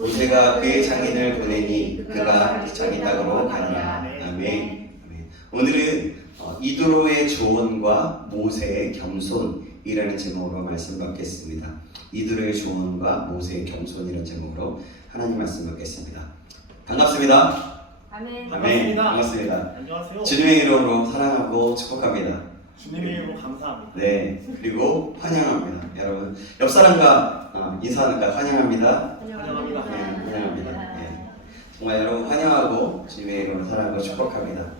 모세가 그의 장인을 보내니 그가 장인 닭으로 가니라. 아멘. 오늘은 이드로의 조언과 모세의 겸손이라는 제목으로 말씀 받겠습니다. 이드로의 조언과 모세의 겸손이라는 제목으로 하나님 말씀 받겠습니다. 반갑습니다. 아멘. 반갑습니다. 안녕하세요. 주님의 이름으로 사랑하고 축복합니다. 주님의 이름으로 감사합니다. 네, 그리고 환영합니다. 여러분, 옆 사람과 인사하니까 환영합니다. 환영합니다. 네, 환영합니다. 네. 정말 여러분 환영하고 주님의 이름으로 사랑하고 축복합니다.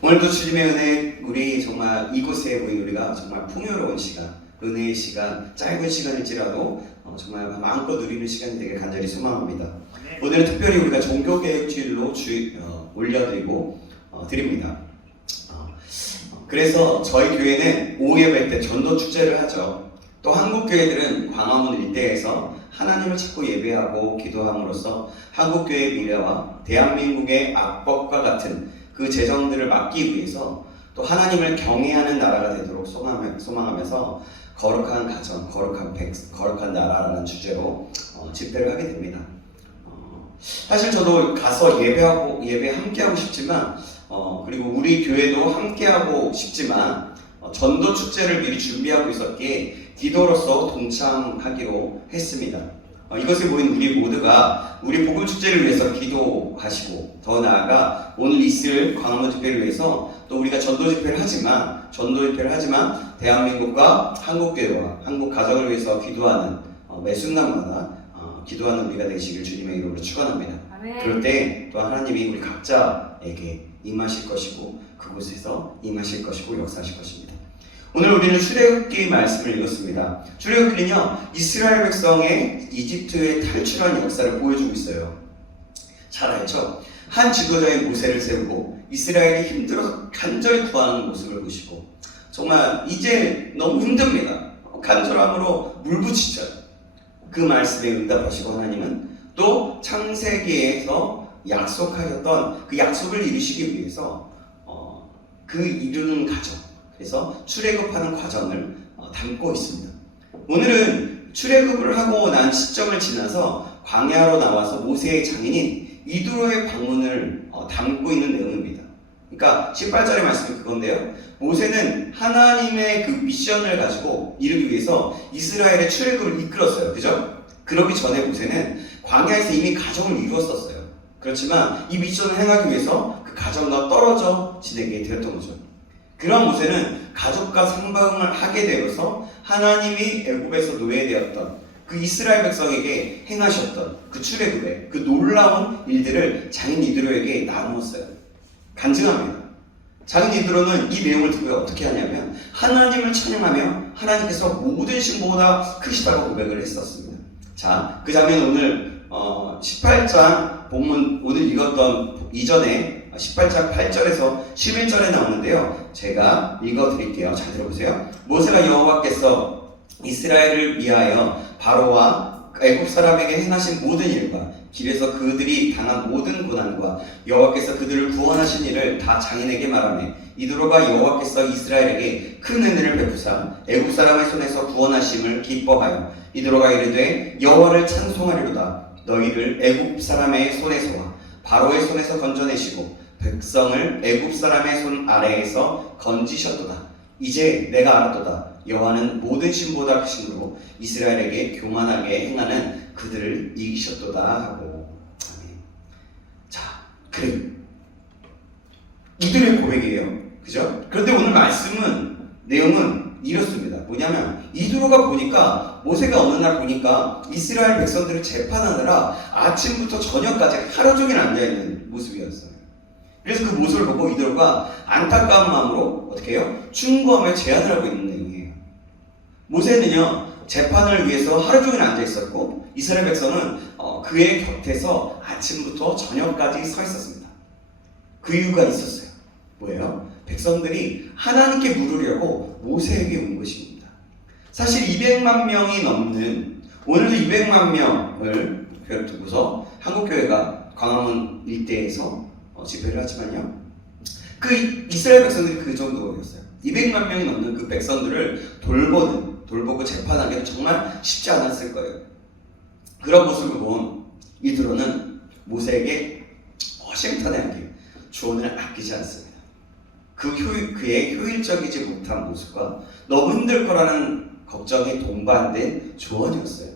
오늘도 주님의 은혜, 우리 정말 이곳에 모인 우리가 정말 풍요로운 시간, 은혜의 시간, 짧은 시간일지라도 정말 마음껏 누리는 시간이 되길 간절히 소망합니다. 오늘은 특별히 우리가 종교개혁주일로 올려드리고 드립니다. 그래서 저희 교회는 오예배 때 전도축제를 하죠. 또 한국 교회들은 광화문 일대에서 하나님을 찾고 예배하고 기도함으로써 한국교회의 미래와 대한민국의 악법과 같은 그 재정들을 막기 위해서 또 하나님을 경외하는 나라가 되도록 소망하면서 거룩한 가정, 거룩한 나라라는 주제로 집회를 하게 됩니다. 사실 저도 가서 예배 함께하고 싶지만 그리고 우리 교회도 함께하고 싶지만 전도 축제를 미리 준비하고 있었기에 기도로서 동참하기로 했습니다. 이것에 모인 우리 모두가 우리 복음 축제를 위해서 기도하시고 더 나아가 오늘 있을 광화문 집회를 위해서 또 우리가 전도 집회를 하지만 대한민국과 한국교회와 한국 가정을 위해서 기도하는 매 순간마다 기도하는 우리가 되시길 주님의 이름으로 축원합니다. 그럴 때 또 하나님이 우리 각자에게 임하실 것이고 그곳에서 임하실 것이고 역사하실 것입니다. 오늘 우리는 출애굽기 말씀을 읽었습니다. 출애굽기는요, 이스라엘 백성의 이집트에 탈출한 역사를 보여주고 있어요. 잘 알죠? 한 지도자인 모세를 세우고 이스라엘이 힘들어서 간절히 구하는 모습을 보시고 정말 이제 너무 힘듭니다. 간절함으로 물부짖죠. 그 말씀에 응답하시고 하나님은 또 창세기에서 약속하셨던 그 약속을 이루시기 위해서 그 이루는 과정, 그래서 출애굽하는 과정을 담고 있습니다. 오늘은 출애굽을 하고 난 시점을 지나서 광야로 나와서 모세의 장인인 이드로의 방문을 담고 있는 내용입니다. 그러니까 18절의 말씀이 그건데요. 모세는 하나님의 그 미션을 가지고 이루기 위해서 이스라엘의 출애굽을 이끌었어요. 그죠? 그러기 전에 모세는 광야에서 이미 가정을 이루었었어요. 그렇지만 이 미션을 행하기 위해서 그 가정과 떨어져 지내게 되었던 거죠. 그런 모세는 가족과 상방을 하게 되어서 하나님이 애굽에서 노예되었던 그 이스라엘 백성에게 행하셨던 그 출애굽의 그 놀라운 일들을 장인 이드로에게 나누었어요. 간증합니다. 장인 이드로는 이 내용을 듣고 어떻게 하냐면 하나님을 찬양하며 하나님께서 모든 신보다 크시다고 고백을 했었습니다. 자, 그 장면 오늘 18장 본문 오늘 읽었던 이전에 18장 8절에서 11절에 나오는데요. 제가 읽어드릴게요. 잘 들어보세요. 모세가 여호와께서 이스라엘을 위하여 바로와 애굽 사람에게 행하신 모든 일과 길에서 그들이 당한 모든 고난과 여호와께서 그들을 구원하신 일을 다 장인에게 말하며 이드로가 여호와께서 이스라엘에게 큰 은혜를 베푸사 애굽 사람의 손에서 구원하심을 기뻐하여 이드로가 이르되 여호와를 찬송하리로다. 너희를 애굽 사람의 손에서와 바로의 손에서 건져내시고 백성을 애굽 사람의 손 아래에서 건지셨도다. 이제 내가 알았도다. 여호와는 모든 신보다 크심으로 이스라엘에게 교만하게 행하는 그들을 이기셨도다 하고. 아멘. 자, 그래. 이들의 고백이에요. 그죠? 그런데 오늘 내용은 이렇습니다. 뭐냐면 이드로가 보니까 모세가 어느 날 보니까 이스라엘 백성들을 재판하느라 아침부터 저녁까지 하루 종일 앉아있는 모습이었어요. 그래서 그 모습을 보고 이드로가 안타까운 마음으로 어떻게 해요? 충고하며 제안을 하고 있는 내용이에요. 모세는요, 재판을 위해서 하루 종일 앉아있었고 이스라엘 백성은 그의 곁에서 아침부터 저녁까지 서 있었습니다. 그 이유가 있었어요. 뭐예요? 백성들이 하나님께 물으려고 모세에게 온 것입니다. 사실 200만 명이 넘는, 오늘도 200만 명을 두고서 한국교회가 광화문 일대에서 집회를 하지만요, 그 이스라엘 백성들이 그 정도였어요. 200만 명이 넘는 그 백성들을 돌보고 재판하기는 정말 쉽지 않았을 거예요. 그런 모습을 본 이드로는 모세에게 허심탄회하게 조언을 아끼지 않습니다. 그의 효율적이지 못한 모습과 너무 힘들 거라는 걱정에 동반된 조언이었어요.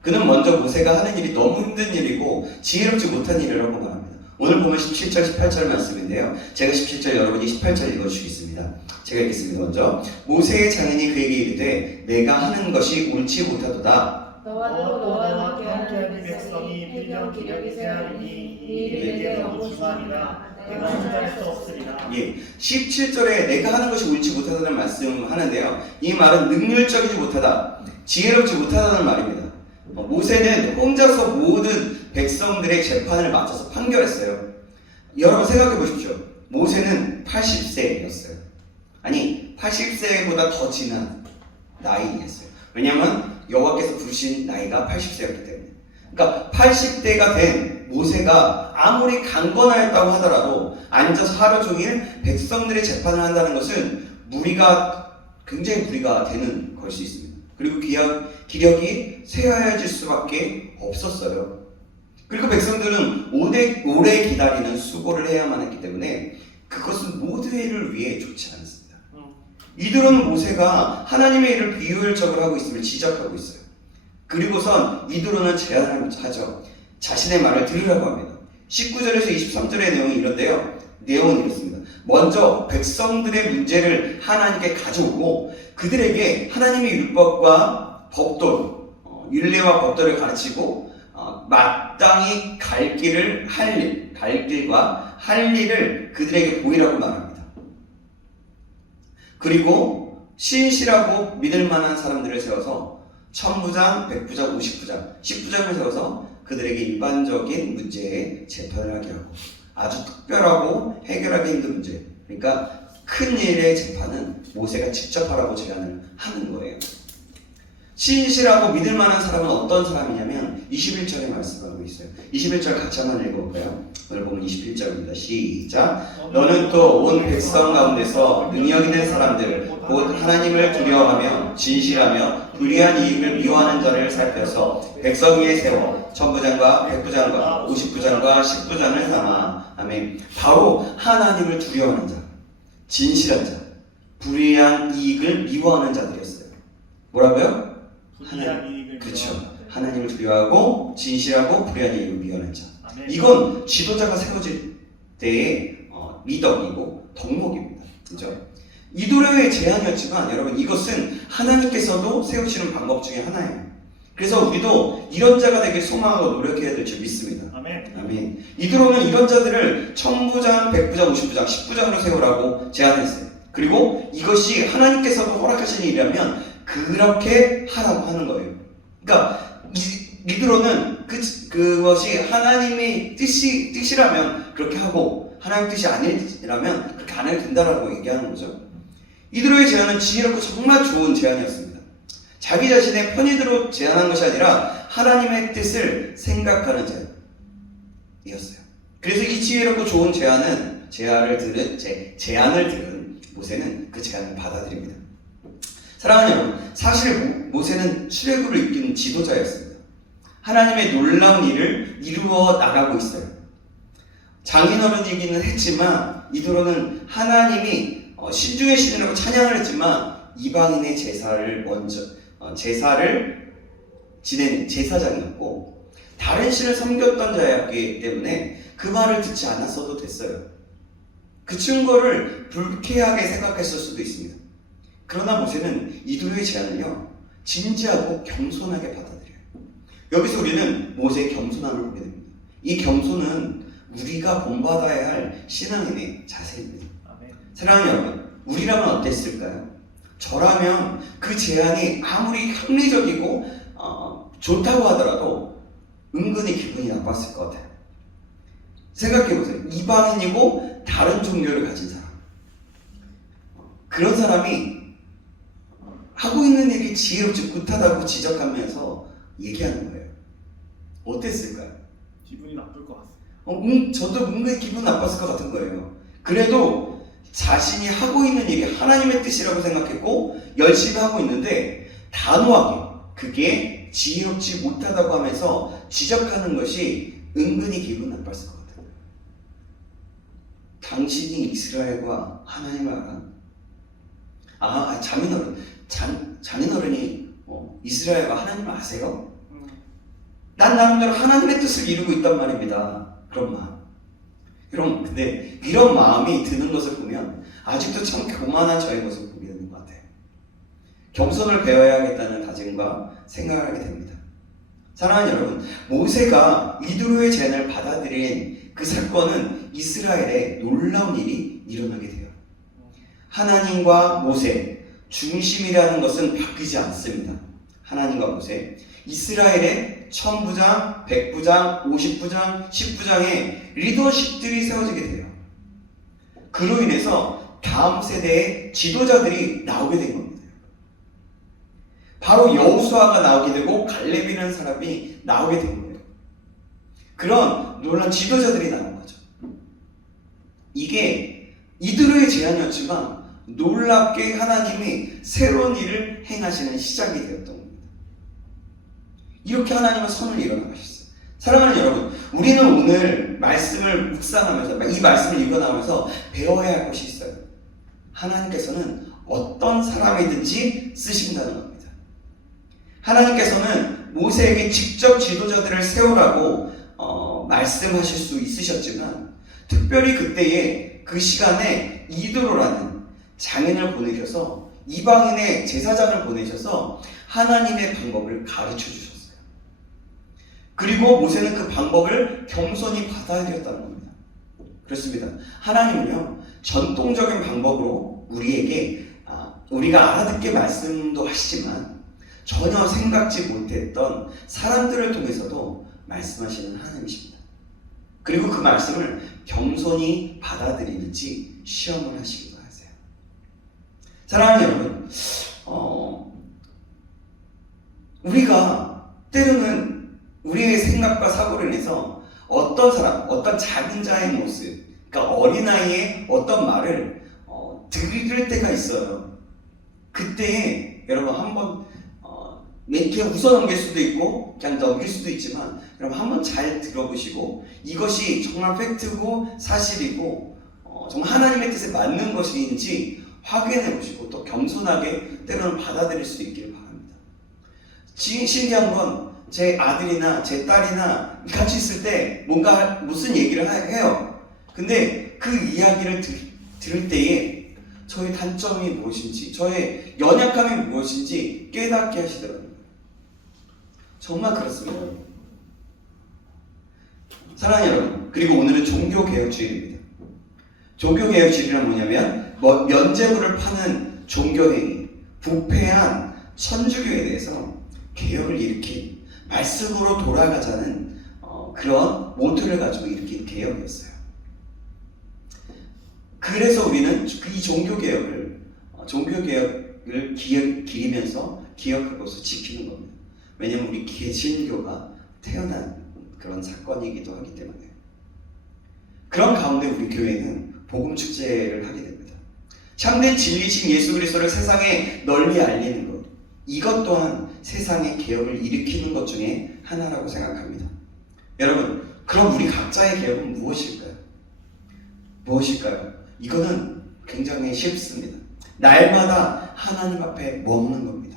그는 먼저 모세가 하는 일이 너무 힘든 일이고 지혜롭지 못한 일이라고 말합니다. 오늘 보면 17절, 18절 말씀인데요. 제가 17절, 여러분이 18절 읽어주시겠습니다. 제가 읽겠습니다. 먼저 모세의 장인이 그에게 이르되 내가 하는 것이 옳지 못하도다. 너와 함께하는 백성이 필령 기력이 세하리니 이 일이 내게 너무 중하니라. 내가 인정할 수 없으리라. 17절에 내가 하는 것이 옳지 못하다는 말씀하는데요. 이 말은 능률적이지 못하다, 지혜롭지 못하다는 말입니다. 모세는 혼자서 모든 백성들의 재판을 맡아서 판결했어요. 여러분 생각해 보십시오. 모세는 80세였어요. 아니 80세보다 더 지난 나이였어요. 왜냐하면 여호와께서 부르신 나이가 80세였기 때문에. 그러니까 80대가 된 모세가 아무리 강건하였다고 하더라도 앉아서 하루 종일 백성들의 재판을 한다는 것은 굉장히 무리가 되는 걸 수 있습니다. 그리고 기력이 쇠하여질 수밖에 없었어요. 그리고 백성들은 오래 기다리는 수고를 해야만 했기 때문에 그것은 모두의 일을 위해 좋지 않습니다. 이드로는 모세가 하나님의 일을 비효율적으로 하고 있음을 지적하고 있어요. 그리고선 이드로는 제안을 하죠. 자신의 말을 들으라고 합니다. 19절에서 23절의 내용이 이런데요. 내용은 이렇습니다. 먼저 백성들의 문제를 하나님께 가져오고 그들에게 하나님의 율법과 법도, 율례와 법도를 가르치고 마땅히 갈 길과 할 일을 그들에게 보이라고 말합니다. 그리고 신실하고 믿을 만한 사람들을 세워서 천부장, 백부장, 10부장을 세워서 그들에게 일반적인 문제에 재판을 하게 하고 아주 특별하고 해결하기 힘든 문제, 그러니까 큰 일의 재판은 모세가 직접 하라고 제안을 하는 거예요. 신실하고 믿을 만한 사람은 어떤 사람이냐면 21절에 말씀하고 있어요. 21절 같이 한번 읽어볼까요? 오늘 보면 21절입니다. 시작. 너는 또 온 백성 가운데서 능력 있는 사람들 곧 하나님을 두려워하며 진실하며 불의한 이익을 미워하는 자를 살펴서 백성 위에 세워 천부장과 백부장과 50부장과 10부장을 삼아. 아멘. 바로 하나님을 두려워하는 자, 진실한 자, 불의한 이익을 미워하는 자들이었어요. 뭐라고요? 그렇죠. 하나님을 두려워하고 진실하고 불의한 이익을 미워하는 자. 아멘. 이건 지도자가 세워질 때의 미덕이고 덕목입니다. 그렇죠? 이도료의 제안이었지만 여러분 이것은 하나님께서도 세우시는 방법 중에 하나예요. 그래서 우리도 이런 자가 되길 소망하고 노력해야 될 줄 믿습니다. 아멘. 아멘. 이드로는 이런 자들을 천부장, 백부장, 50부장, 10부장으로 세우라고 제안했어요. 그리고 이것이 하나님께서도 허락하신 일이라면 그렇게 하라고 하는 거예요. 그러니까 이드로는 그것이 하나님의 뜻이라면 그렇게 하고 하나님 뜻이 아니라면 그렇게 안 해도 된다라고 얘기하는 거죠. 이드로의 제안은 지혜롭고 정말 좋은 제안이었습니다. 자기 자신의 편의대로 제안한 것이 아니라 하나님의 뜻을 생각하는 제안이었어요. 그래서 이 지혜롭고 좋은 제안을 들은 모세는 그 제안을 받아들입니다. 사랑하는 여러분, 사실 모세는 출애굽을 이끄는 지도자였습니다. 하나님의 놀라운 일을 이루어 나가고 있어요. 장인어른이기는 했지만 이드로는 하나님이 신중의 신이라고 찬양을 했지만 이방인의 제사를 지내는 제사장이었고 다른 신을 섬겼던 자였기 때문에 그 말을 듣지 않았어도 됐어요. 그 증거를 불쾌하게 생각했을 수도 있습니다. 그러나 모세는 이도의 제안을요 진지하고 겸손하게 받아들여요. 여기서 우리는 모세의 겸손함을 보게 됩니다. 이 겸손은 우리가 본받아야 할 신앙인의 자세입니다. 사랑하는 여러분, 우리라면 어땠을까요? 저라면 그 제안이 아무리 합리적이고 좋다고 하더라도 은근히 기분이 나빴을 것 같아요. 생각해보세요. 이방인이고 다른 종교를 가진 사람, 그런 사람이 하고 있는 일이 지혜롭지 못하다고 지적하면서 얘기하는 거예요. 어땠을까요? 기분이 나쁠 것 같습니다. 저도 은근히 기분 나빴을 것 같은 거예요. 그래도 자신이 하고 있는 일이 하나님의 뜻이라고 생각했고 열심히 하고 있는데 단호하게 그게 지혜롭지 못하다고 하면서 지적하는 것이 은근히 기분 나빴을 것 같아요. 당신이 이스라엘과 하나님을 알아? 장인어른, 장인어른이 이스라엘과 하나님을 아세요? 난 나름대로 하나님의 뜻을 이루고 있단 말입니다. 그런 마음. 여러분, 근데 이런 마음이 드는 것을 보면 아직도 참 교만한 저의 모습을 보게 되는 것 같아요. 겸손을 배워야겠다는 다짐과 생각을 하게 됩니다. 사랑하는 여러분, 모세가 이드로의 제안을 받아들인 그 사건은 이스라엘에 놀라운 일이 일어나게 돼요. 하나님과 모세, 중심이라는 것은 바뀌지 않습니다. 하나님과 모세, 이스라엘의 1000부장, 100부장, 50부장, 10부장의 리더십들이 세워지게 돼요. 그로 인해서 다음 세대의 지도자들이 나오게 된 겁니다. 바로 여호수아가 나오게 되고 갈렙이라는 사람이 나오게 된 거예요. 그런 놀라운 지도자들이 나온 거죠. 이게 이드로의 제안이었지만 놀랍게 하나님이 새로운 일을 행하시는 시작이 되었던 겁니다. 이렇게 하나님은 선을 이뤄나가셨어요. 사랑하는 여러분, 우리는 오늘 말씀을 묵상하면서 이 말씀을 읽어나오면서 배워야 할 것이 있어요. 하나님께서는 어떤 사람이든지 쓰신다는 겁니다. 하나님께서는 모세에게 직접 지도자들을 세우라고 말씀하실 수 있으셨지만 특별히 그때에 그 시간에 이드로라는 장인을 보내셔서 이방인의 제사장을 보내셔서 하나님의 방법을 가르쳐 주셨어요. 그리고 모세는 그 방법을 겸손히 받아들였다는 겁니다. 그렇습니다. 하나님은요, 전통적인 방법으로 우리에게 우리가 알아듣게 말씀도 하시지만 전혀 생각지 못했던 사람들을 통해서도 말씀하시는 하나님이십니다. 그리고 그 말씀을 겸손히 받아들이는지 시험을 하시기도 하세요. 사랑하는 여러분, 우리가 때로는 우리의 생각과 사고를 인해서 어떤 사람, 어떤 작은 자의 모습, 그러니까 어린아이의 어떤 말을 들을 때가 있어요. 그때에 여러분 한번 이렇게 웃어넘길 수도 있고 그냥 넘길 수도 있지만 여러분 한번 잘 들어보시고 이것이 정말 팩트고 사실이고 정말 하나님의 뜻에 맞는 것인지 확인해 보시고 또 겸손하게 때로는 받아들일 수 있기를 바랍니다. 신기한 건 제 아들이나 제 딸이나 같이 있을 때 뭔가 무슨 얘기를 해요. 근데 그 이야기를 들을 때에 저의 단점이 무엇인지, 저의 연약함이 무엇인지 깨닫게 하시더라고요. 정말 그렇습니다. 사랑하는 여러분, 그리고 오늘은 종교개혁주의입니다. 종교개혁주의란 뭐냐면 면죄부를 파는 종교행위, 부패한 천주교에 대해서 개혁을 일으킨 말씀으로 돌아가자는 그런 모토를 가지고 일으킨 개혁이었어요. 그래서 우리는 이 종교개혁을 기리면서 기억하고서 지키는 겁니다. 왜냐하면 우리 개신교가 태어난 그런 사건이기도 하기 때문에. 그런 가운데 우리 교회는 복음축제를 하게 됩니다. 참된 진리신 예수 그리스도를 세상에 널리 알리는 것, 이것 또한 세상의 개혁을 일으키는 것 중에 하나라고 생각합니다. 여러분, 그럼 우리 각자의 개혁은 무엇일까요? 무엇일까요? 이거는 굉장히 쉽습니다. 날마다 하나님 앞에 머무는 겁니다.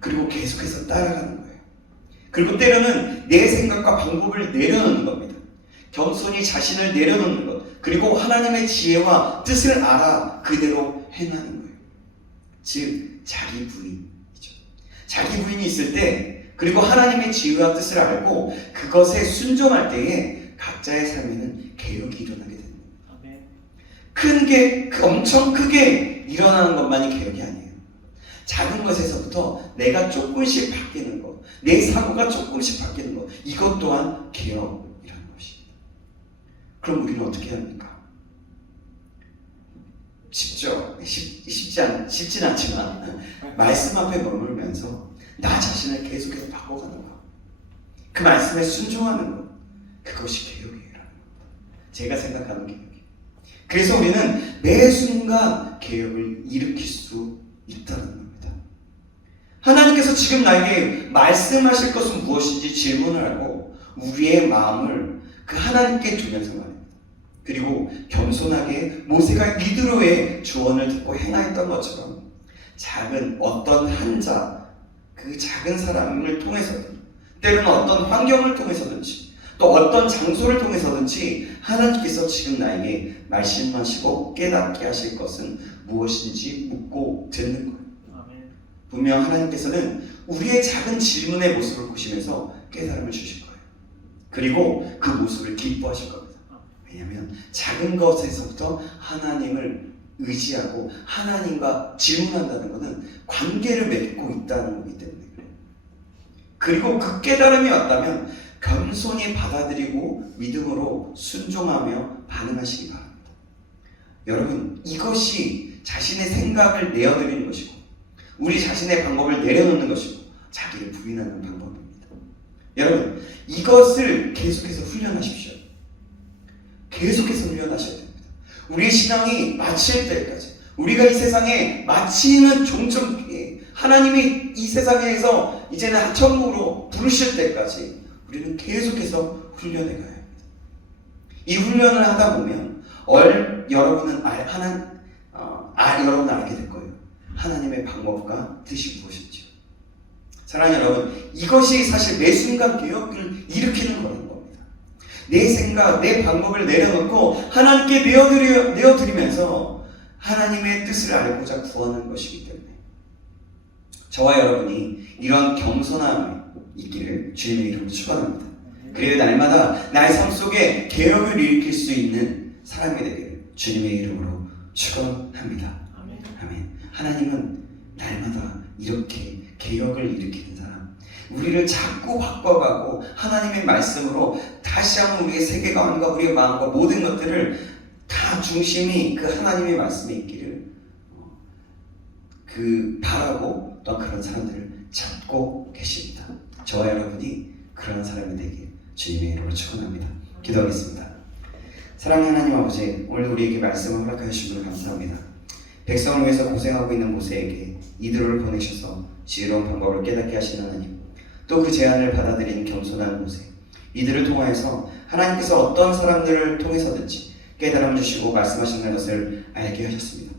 그리고 계속해서 따라가는 거예요. 그리고 때로는 내 생각과 방법을 내려놓는 겁니다. 겸손히 자신을 내려놓는 것, 그리고 하나님의 지혜와 뜻을 알아 그대로 행하는 거예요. 즉 자기 부인이죠. 자기 부인이 있을 때, 그리고 하나님의 지혜와 뜻을 알고 그것에 순종할 때에 각자의 삶에는 개혁이 일어나게 됩니다. 엄청 크게 일어나는 것만이 개혁이 아니에요. 작은 것에서부터 내가 조금씩 바뀌는 것, 내 사고가 조금씩 바뀌는 것, 이것 또한 개혁이라는 것입니다. 그럼 우리는 어떻게 해야 합니까? 쉽죠? 쉽진 않지만 말씀 앞에 머물면서 나 자신을 계속해서 바꿔가는 것, 그 말씀에 순종하는 것, 그것이 개혁이라는 겁니다. 제가 생각하는 개혁. 그래서 우리는 매 순간 개혁을 일으킬 수 있다는 겁니다. 하나님께서 하나님께서 지금 나에게 말씀하실 것은 무엇인지 질문을 하고 우리의 마음을 그 하나님께 두면서 말입니다. 그리고 겸손하게 모세가 이드로의 조언을 듣고 행하였던 것처럼 작은 어떤 한자, 그 작은 사람을 통해서든 때로는 어떤 환경을 통해서든지 또 어떤 장소를 통해서든지 하나님께서 지금 나에게 말씀하시고 깨닫게 하실 것은 무엇인지 묻고 듣는 거예요. 분명 하나님께서는 우리의 작은 질문의 모습을 보시면서 깨달음을 주실 거예요. 그리고 그 모습을 기뻐하실 겁니다. 왜냐하면 작은 것에서부터 하나님을 의지하고 하나님과 질문한다는 것은 관계를 맺고 있다는 거기 때문에 그래요. 그리고 그 깨달음이 왔다면 겸손히 받아들이고 믿음으로 순종하며 반응하시기 바랍니다. 여러분, 이것이 자신의 생각을 내어드리는 것이고 우리 자신의 방법을 내려놓는 것이고 자기를 부인하는 방법입니다. 여러분, 이것을 계속해서 훈련하십시오. 계속해서 훈련하셔야 됩니다. 우리의 신앙이 마칠 때까지, 우리가 이 세상에 마치는 종점기에 하나님이 이 세상에서 이제는 하천국으로 부르실 때까지 우리는 계속해서 훈련해 가야 합니다. 이 훈련을 하다 보면 여러분은 여러분은 알게 될 거예요. 하나님의 방법과 뜻이 무엇인지. 사랑하는 여러분, 이것이 사실 매 순간 개혁을 일으키는 거라는 겁니다. 내 생각, 내 방법을 내려놓고 하나님께 내어드리면서 하나님의 뜻을 알고자 구하는 것이기 때문에 저와 여러분이 이런 겸손함이 있기를 주님의 이름으로 축원합니다. 그리고 날마다 나의 삶 속에 개혁을 일으킬 수 있는 사람이 되기를 주님의 이름으로 축원합니다. 아멘. 하나님은 날마다 이렇게 개혁을 일으키는 사람, 우리를 자꾸 바꿔가고 하나님의 말씀으로 다시 한번 우리의 세계관과 우리의 마음과 모든 것들을 다 중심이 그 하나님의 말씀에 있기를 바라고 또 그런 사람들을 찾고 계십니다. 저와 여러분이 그런 사람이 되길 주님의 이름으로 축원합니다. 기도하겠습니다. 사랑하는 하나님 아버지, 오늘 우리에게 말씀을 허락해 주신 걸 감사합니다. 백성을 위해서 고생하고 있는 모세에게 이드로를 보내셔서 지혜로운 방법을 깨닫게 하신 하나님, 또 그 제안을 받아들인 겸손한 모세, 이들을 통하여서 하나님께서 어떤 사람들을 통해서든지 깨달음을 주시고 말씀하시는 것을 알게 하셨습니다.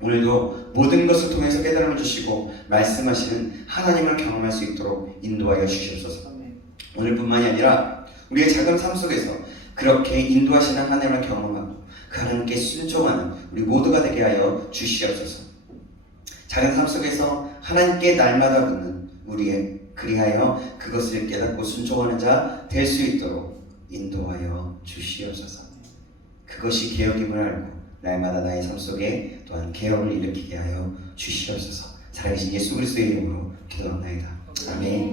오늘도 모든 것을 통해서 깨달음을 주시고 말씀하시는 하나님을 경험할 수 있도록 인도하여 주시옵소서. 오늘뿐만이 아니라 우리의 작은 삶 속에서 그렇게 인도하시는 하나님을 경험하고 그 하나님께 순종하는 우리 모두가 되게 하여 주시옵소서. 작은 삶 속에서 하나님께 날마다 붙는 우리의 그리하여 그것을 깨닫고 순종하는 자 될 수 있도록 인도하여 주시옵소서. 그것이 개혁임을 알고 날마다 나의 삶 속에 또한 개혁을 일으키게 하여 주시옵소서. 살아계신 예수 그리스도의 이름으로 기도합나이다. 아멘.